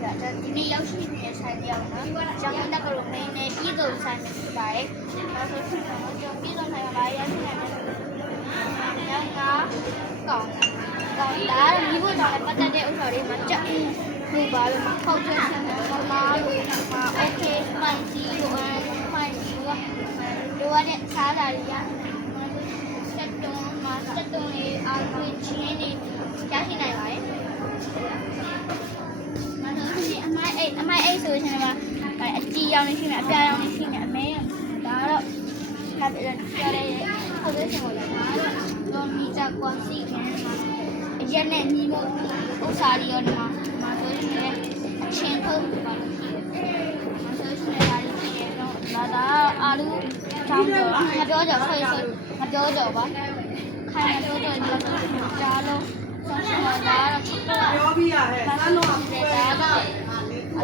ဒီနေ့ရောက်ရှိနေတဲ့ဆိုင်လေးအောင်နော်။ကျောင်းတက်ကလို့မင်းနဲ့ပြည်စုံဆိုင်မှာဖြစ်ပါတယ်။ဒါဆိုရှင်ကျွန်တော်ပြည်စုံဆိုင်မှာလာရရှိနေတဲ့ညောင်းကကောင်ဒါမိဖို့ကြောင့်ပတ်သက်တဲ့ဥစ္စာတွေမှာကြက်လို့ပါလို့ခောက်ချက်ရှင်တယ်။မာလို့โอเคမိုင်းစီလို့မိုင်းစီလို့လိုရတဲ့စားတာတွေရချက်တုံးမှာချက်တုံးလေးအားဖြင့်ချင်းနေရရှိနိုင်ပါတယ်။အမိုက်အိတ်ဆိုရှင်ကအကြီးရောင်နေရှိမယ်အပြာရောင်နေရှိမယ်အမဲဒါတော့ခပ်ပြီးတော့ကြားရတဲ့ဟုတ်တဲ့ရှင်ကိုလည်းတော့မိကြကွာစီခင်မှာအရက်နဲ့ညီမို့ဥစားရီရောဒီမှာဆိုရှင်လည်းအချင်းထုတ်ပါလို့ရှိတယ်။ဆိုရှင်လည်းဒါလေးရှိတယ်တော့ဒါအာလူချောင်းကြော်မပြောကြော်ဆွေမပြောကြော်ပါခိုင်မပြောကြော်ဒီလိုကြားလို့ဆိုရှင်တော့ဒါတော့ပြောပြရဟဲ့ဆန်းတော့ဒါတော့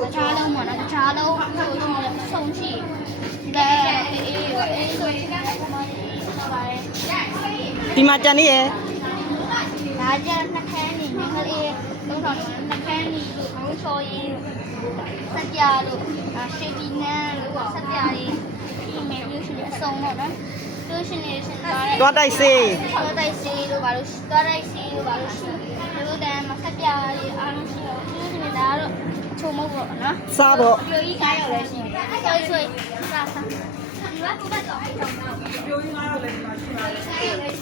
တခြားလုံးမှာနော်တခြားလုံးဆိုရှင်ဆုံးရှိတယ်အေးဆိုရင်ကမှပါတယ်ဒီမှာကြံနေရဒါကြနှခမ်းနေငယ်လေးသုံးဆောင်နှခမ်းနေလို့ဘုံချော်ရင်စက်ပြလို့ရှေ့ဒီနန်းလို့စက်ပြလေးဒီမေလို့ရှိတယ်အစုံတော့နော်လို့ရှိနေရှင်ပါတယ်သွားတိုက်စေးလို့ပါလို့သွားတိုက်စေးလို့ပါလို့ရှိတယ်လို့တန်းမှာစက်ပြလေးအားလုံးရှိတော့လို့ရှိနေတာတော့ချုံမဟုတ်ပေါ့နော်စားတော့ပြိုကြီး9ရောက်လည်းရှိတယ်ဆွေစားဒီကဘုတ်တော့ပြိုကြီး9ရောက်လည်းရှိပါတယ်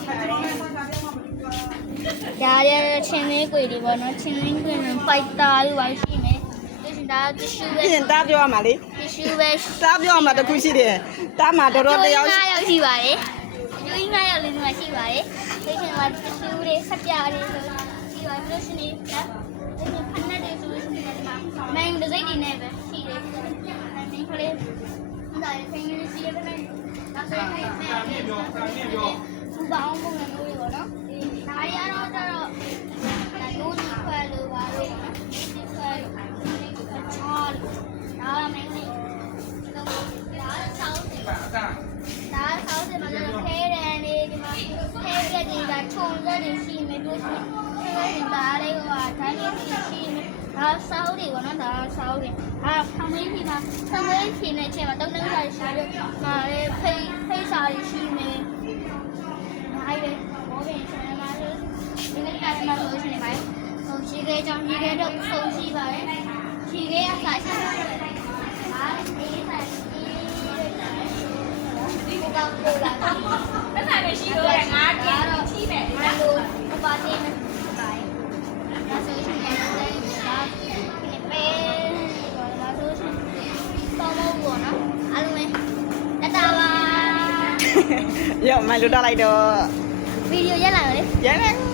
ဒါရချင်းလေးကိုဒီပေါ့နော်ချင်းလေးကိုဖိုက်တာလို့ပါရှိမယ်ဒီဒါတ िश ူပဲပြင်တားပြောရမှာလေ တ िश ူပဲတားပြောရမှာတခုရှိတယ်တားမှာတော်တော်တရား9ရောက်ရှိပါတယ်ပြိုကြီး9ရောက်လည်းဒီမှာရှိပါတယ်ဒီချင်းမှာတ िश ူလေးဆက်ပြလေးဆိုရှိပါတယ်လို့ရှိနေတယ်ဒီဖက်နဲ့တွေဆိုလို့ရှိနေတယ်မင်းဒစိတ်တွေနဲ့ပဲရှိတယ်ဒီကလေးဒါရဖိနေစီရတယ်ဒါဆိုရင်ဘူပေါင်းပုံနဲ့မျိုးတွေပေါ့နော်ဒါရီကတော့ကျတော့နိုးဒီခွဲလို့ပါလို့ဒီခွဲလို့ချောဒါမင်းလေးဒါဆောင်းတယ်ဒါဆောင်းတယ်မှာတော့ခဲတယ်နေဒီမှာခဲရက်တွေကထုံရက်တွေရှိမယ်တို့ရှိတယ်ဒါလေးကဒါလေးရှိမယ်ဒါဆောင်းတွေပေါ့နော်ဒါဆောင်းတွေဖမင်းကြီးမှာဖမင်းကြီးနဲ့ချက်မှာတုံးတုံးစားရှိတယ်မာလေးဖိတ်စားရှိမယ်အားရဘောပင်ရှင်မှာဆိုဒီနေ့ကမှဆိုရှင်ပါဟိုရှိခဲ့ကြောင်းရှိခဲ့တော့ဆုံးရှိပါတယ်ရှိခဲ့အစားရှိပါတယ်ဒါအေးဆိုင်ဒီကောင်ကိုလာတယ်ဆက်မရှိလို့ရငါးပြန်တော့ရှိမယ်ဒီလိုပါတင်မယ်ပါတယ်ဒါဆိုရှင်လည်းဒါပဲဒါဆိုရှင်တော့ဘောနော်အားလုံးပဲတတာပါရောမိုင်လို့တားလိုက်တော့ဗီဒီယိုရက်လာပါလေရဲ